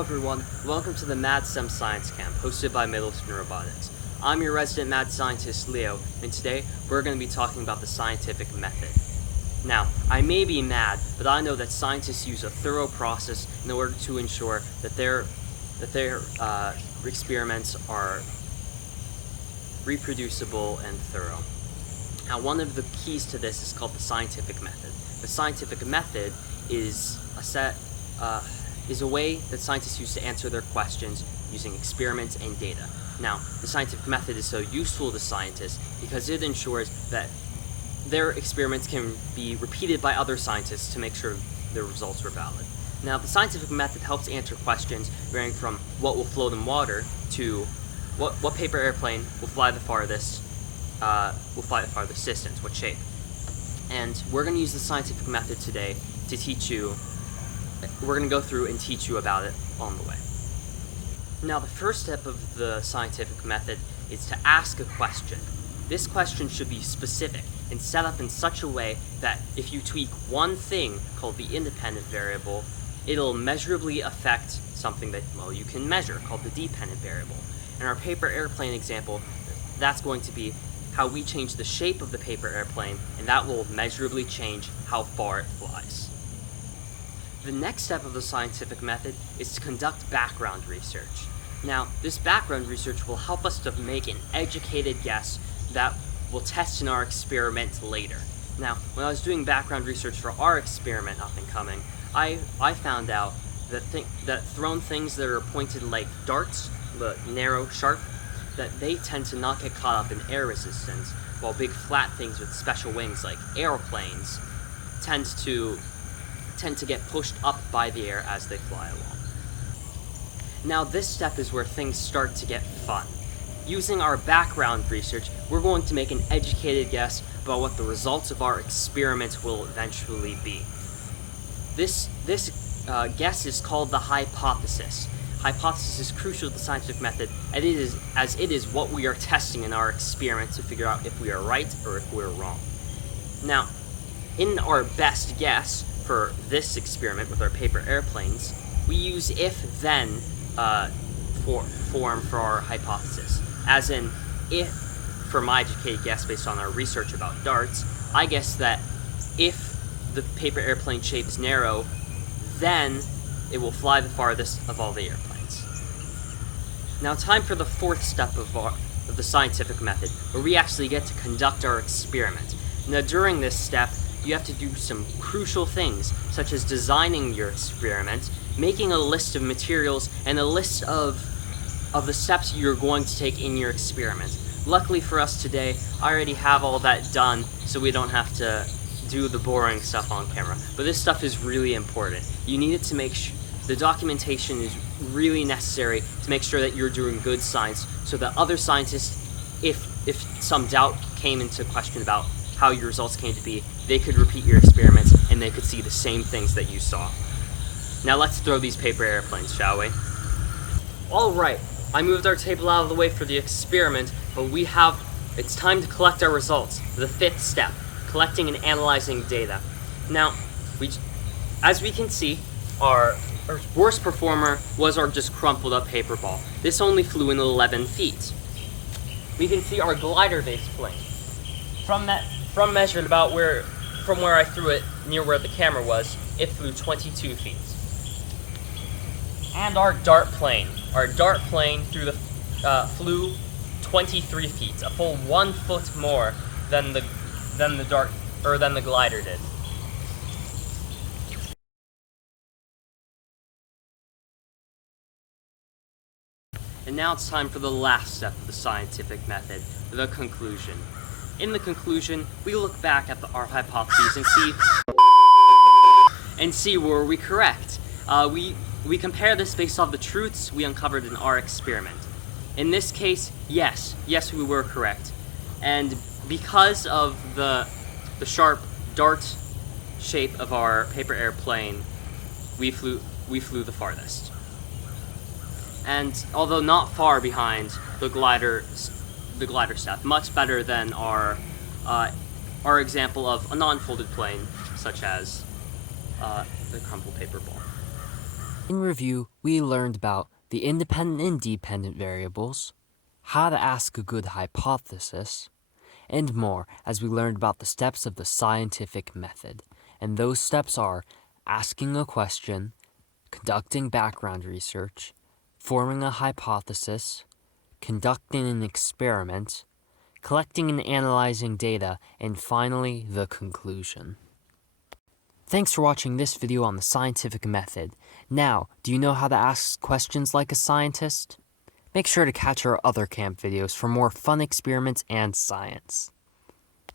Hello everyone, welcome to the Mad STEM Science Camp, hosted by Middleton Robotics. I'm your resident mad scientist, Leo, and today we're going to be talking about the scientific method. Now, I may be mad, but I know that scientists use a thorough process in order to ensure that their experiments are reproducible and thorough. Now, one of the keys to this is called the scientific method. The scientific method is a way that scientists use to answer their questions using experiments and data. Now, the scientific method is so useful to scientists because it ensures that their experiments can be repeated by other scientists to make sure their results were valid. Now, the scientific method helps answer questions varying from what will float in water to what paper airplane will fly the farthest distance, what shape. And we're going to use the scientific method today to teach you. We're going to go through and teach you about it on the way. Now, the first step of the scientific method is to ask a question. This question should be specific and set up in such a way that if you tweak one thing called the independent variable, it'll measurably affect something that, well, you can measure, called the dependent variable. In our paper airplane example, that's going to be how we change the shape of the paper airplane, and that will measurably change how far it flies. The next step of the scientific method is to conduct background research. Now, this background research will help us to make an educated guess that we'll test in our experiment later. Now, when I was doing background research for our experiment up and coming, I found out that thrown things that are pointed like darts, the narrow, sharp, that they tend to not get caught up in air resistance, while big flat things with special wings like airplanes tend to get pushed up by the air as they fly along. Now, this step is where things start to get fun. Using our background research, we're going to make an educated guess about what the results of our experiment will eventually be. This guess is called the hypothesis. Hypothesis is crucial to the scientific method, as it is what we are testing in our experiment to figure out if we are right or if we're wrong. Now, in our best guess for this experiment with our paper airplanes, we use if-then form for our hypothesis. As in, if, for my educated guess based on our research about darts, I guess that if the paper airplane shape is narrow, then it will fly the farthest of all the airplanes. Now, time for the fourth step of the scientific method, where we actually get to conduct our experiment. Now, during this step, you have to do some crucial things, such as designing your experiment, making a list of materials, and a list of the steps you're going to take in your experiment. Luckily for us today, I already have all that done, so we don't have to do the boring stuff on camera. But this stuff is really important. You need it to make sure the documentation is really necessary to make sure that you're doing good science, so that other scientists, if some doubt came into question about how your results came to be, they could repeat your experiments and they could see the same things that you saw. Now let's throw these paper airplanes, shall we? Alright, I moved our table out of the way for the experiment, but it's time to collect our results. The fifth step, collecting and analyzing data. Now, as we can see, our worst performer was our just crumpled up paper ball. This only flew in 11 feet. We can see our glider-based plane. From measured about from where I threw it near where the camera was, it flew 22 feet. And our dart plane. Our dart plane flew 23 feet, a full 1 foot more than the glider did. And now it's time for the last step of the scientific method, the conclusion. In the conclusion, we look back at our hypotheses and see were we correct. We compare this based off the truths we uncovered in our experiment. In this case, yes, we were correct. And because of the sharp dart shape of our paper airplane, we flew the farthest. And although not far behind the glider step, much better than our example of a non-folded plane, such as the crumpled paper ball. In review, we learned about the independent and dependent variables, how to ask a good hypothesis, and more as we learned about the steps of the scientific method. And those steps are asking a question, conducting background research, forming a hypothesis, conducting an experiment, collecting and analyzing data, and finally, the conclusion. Thanks for watching this video on the scientific method. Now, do you know how to ask questions like a scientist? Make sure to catch our other camp videos for more fun experiments and science.